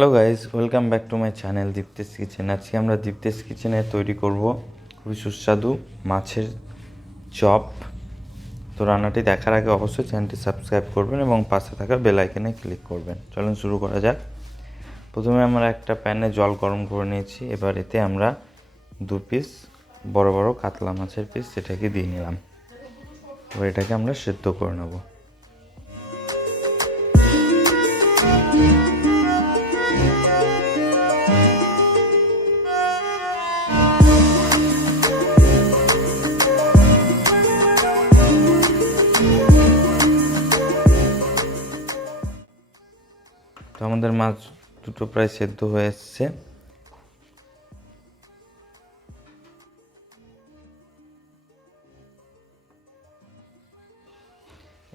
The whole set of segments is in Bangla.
Hello guys, welcome back to my channel Diptesh kitchen. আজকে আমরা দীপ্তেশ কিচেনে তৈরি করব খুবই সুস্বাদু মাছের চপ। তো রান্নাটি দেখার আগে অবশ্যই চ্যানেলটি সাবস্ক্রাইব করবেন এবং পাশে থাকা বেল আইকনে ক্লিক করবেন। চলুন শুরু করা যাক। প্রথমে আমরা একটা প্যানে জল গরম করে নিয়েছি। এবার এতে আমরা 2 পিস বড় বড় কাতলা মাছের পিস সেটাকে দিয়ে নিলাম। এবার এটাকে আমরা সেদ্ধ করে নেব। তো আমাদের মাছ দুটো প্রায় সেদ্ধ হয়ে এসছে।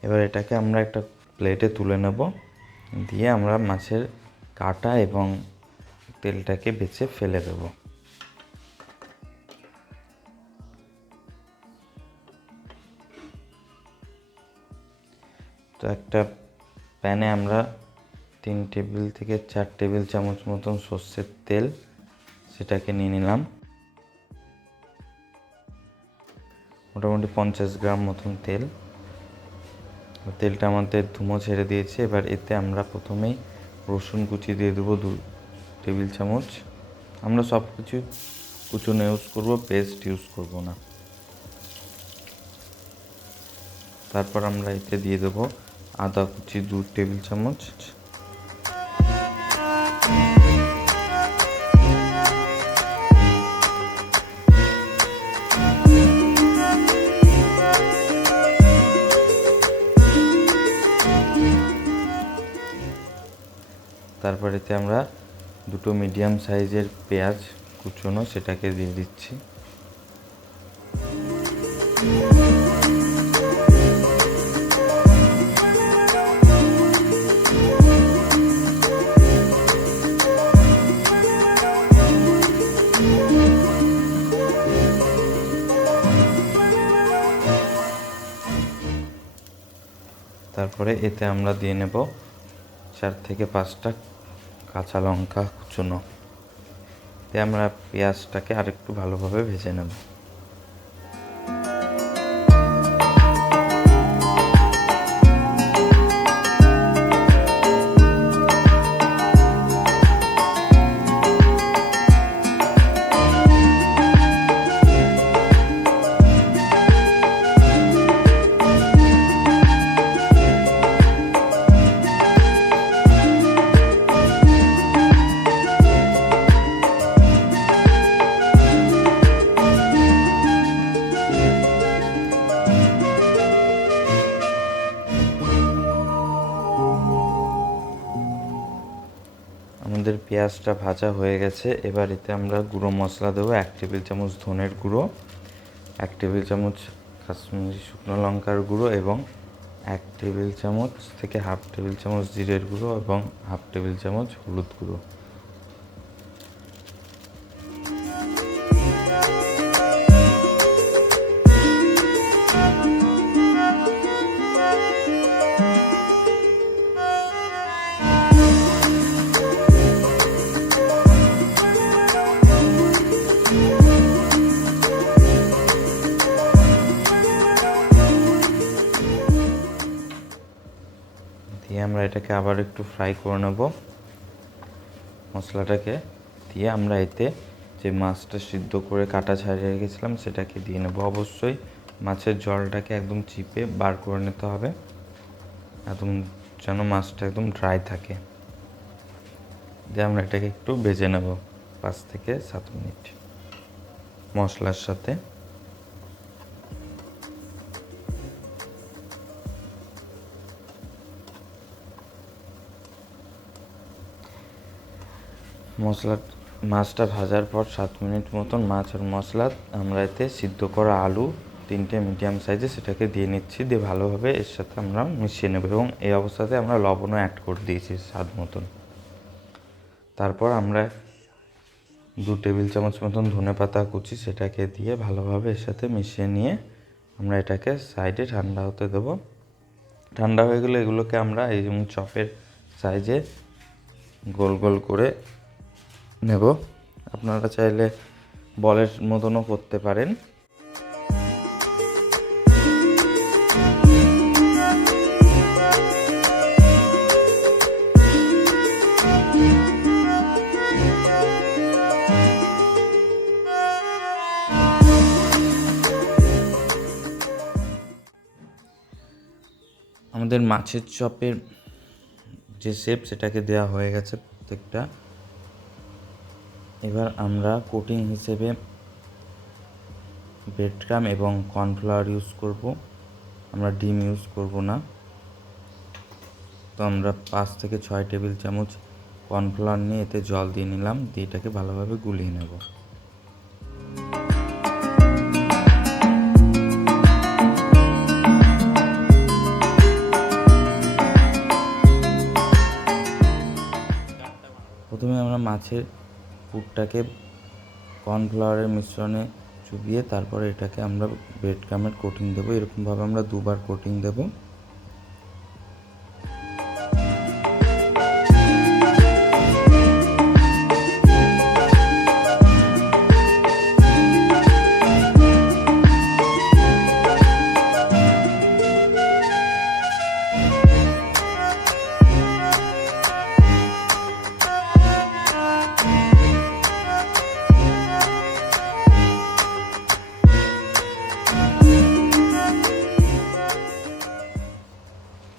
এবার এটাকে আমরা একটা প্লেটে তুলে নেব, দিয়ে আমরা মাছের কাঁটা এবং তেলটাকে বেছে ফেলে দেব। তো একটা প্যানে আমরা 3 টেবিল থেকে 4 টেবিল চামচ মতন সর্ষের তেল সেটাকে নিয়ে নিলাম। মোটামুটি 50 গ্রাম মতন তেল। তেলটা আমাদের ধুমো ছেড়ে দিয়েছে। এবার এতে আমরা প্রথমেই রসুন কুচি দিয়ে দেবো 2 টেবিল চামচ। আমরা সব কিছু কুচুনো ইউজ করবো, পেস্ট ইউজ করব না। তারপর আমরা এতে দিয়ে দেবো আদা কুচি 2 টেবিল চামচ। তারপর এতে আমরা 2টো মিডিয়াম সাইজের পেঁয়াজ কুচনো সেটাকে দিয়ে দিচ্ছি। তারপরে এতে আমরা দিয়ে নেব 4 থেকে 5টা কাঁচা লঙ্কা কুচনো। এতে আমরা পেঁয়াজটাকে আরেকটু ভালোভাবে ভেজে নেব। আমাদের পেঁয়াজটা ভাজা হয়ে গেছে। এবার এতে আমরা গুঁড়ো মশলা দেবো। 1 টেবিল চামচ ধনের গুঁড়ো, 1 টেবিল চামচ কাশ্মীরি শুকনো লঙ্কার গুঁড়ো এবং 1 টেবিল চামচ থেকে হাফ টেবিল চামচ জিরের গুঁড়ো এবং হাফ টেবিল চামচ হলুদ গুঁড়ো। দিয়ে আমরা এটাকে আবার একটু ফ্রাই করে নেব। মশলাটাকে দিয়ে আমরা এতে যে মাছটা সিদ্ধ করে কাটা ছাড়িয়ে রেখেছিলাম সেটাকে দিয়ে নেব। অবশ্যই মাছের জলটাকে একদম চিপে বার করে নিতে হবে, একদম যেন মাছটা একদম ড্রাই থাকে। দিয়ে আমরা এটাকে একটু ভেজে নেব 5 থেকে 7 মিনিট মশলার সাথে। মাছটা ভাজার পর 7 মিনিট মতন মাছ আর মশলা আমরা এতে সিদ্ধ করা আলু 3টে মিডিয়াম সাইজে সেটাকে দিয়ে নিচ্ছি। দিয়ে ভালোভাবে এর সাথে আমরা মিশিয়ে নেব এবং এই অবস্থাতে আমরা লবণও অ্যাড করে দিয়েছি স্বাদ মতন। তারপর আমরা 2 টেবিল চামচ মতন ধনেপাতা কুচি সেটাকে দিয়ে ভালোভাবে এর সাথে মিশিয়ে নিয়ে আমরা এটাকে সাইডে ঠান্ডা হতে দেবো। ঠান্ডা হয়ে গেলে এগুলোকে আমরা এই যেমন চপের সাইজে গোল গোল করে নেব। আপনারা চাইলে বলের মতনও করতে পারেন। আমাদের মাছের চপের যে শেপ সেটাকে দেওয়া হয়ে গেছে প্রত্যেকটা। এবার আমরা কোটিং হিসেবে ব্রেড ক্রাম্ব এবং কর্নফ্লাওয়ার ইউজ করব, আমরা ডিম ইউজ করব না। তো আমরা 5 থেকে 6 টেবিল চামচ কর্নফ্লাওয়ার নিয়ে এতে জল দিয়ে নিলাম, দিয়ে এটাকে ভালোভাবে গুলিয়ে নেব। প্রথমে আমরা মাছের পুরটাকে কর্নফ্লাওয়ারের মিশ্রণে চুবিয়ে তারপরে এটাকে আমরা ব্রেড ক্রাম্বের কোটিং দেবো। এরকমভাবে আমরা 2বার কোটিং দেব।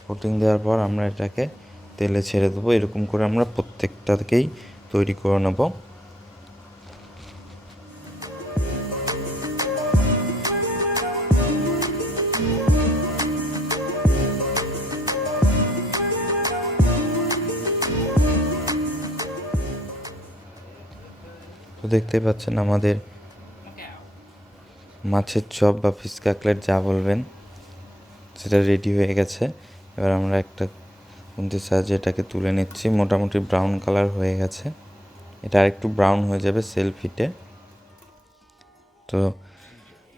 কোটিং দেওয়ার পর আমরা এটাকে তেলে ছেড়ে দেবো। এরকম করে আমরা প্রত্যেকটাকেই তৈরি করে নেব। তো দেখতে পাচ্ছেন আমাদের মাছের চপ বা ফিশ কাটলেট যা বলবেন সেটা রেডি হয়ে গেছে। এবার আমরা একটা খুন্তির সাহায্যে এটাকে তুলে নিচ্ছি। মোটামুটি ব্রাউন কালার হয়ে গেছে, এটা আরেকটু ব্রাউন হয়ে যাবে সেলফ হিটে। তো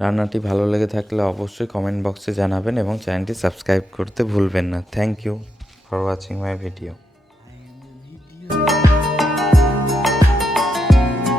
রান্নাটি ভালো লেগে থাকলে অবশ্যই কমেন্ট বক্সে জানাবেন এবং চ্যানেলটি সাবস্ক্রাইব করতে ভুলবেন না। Thank you for watching my video.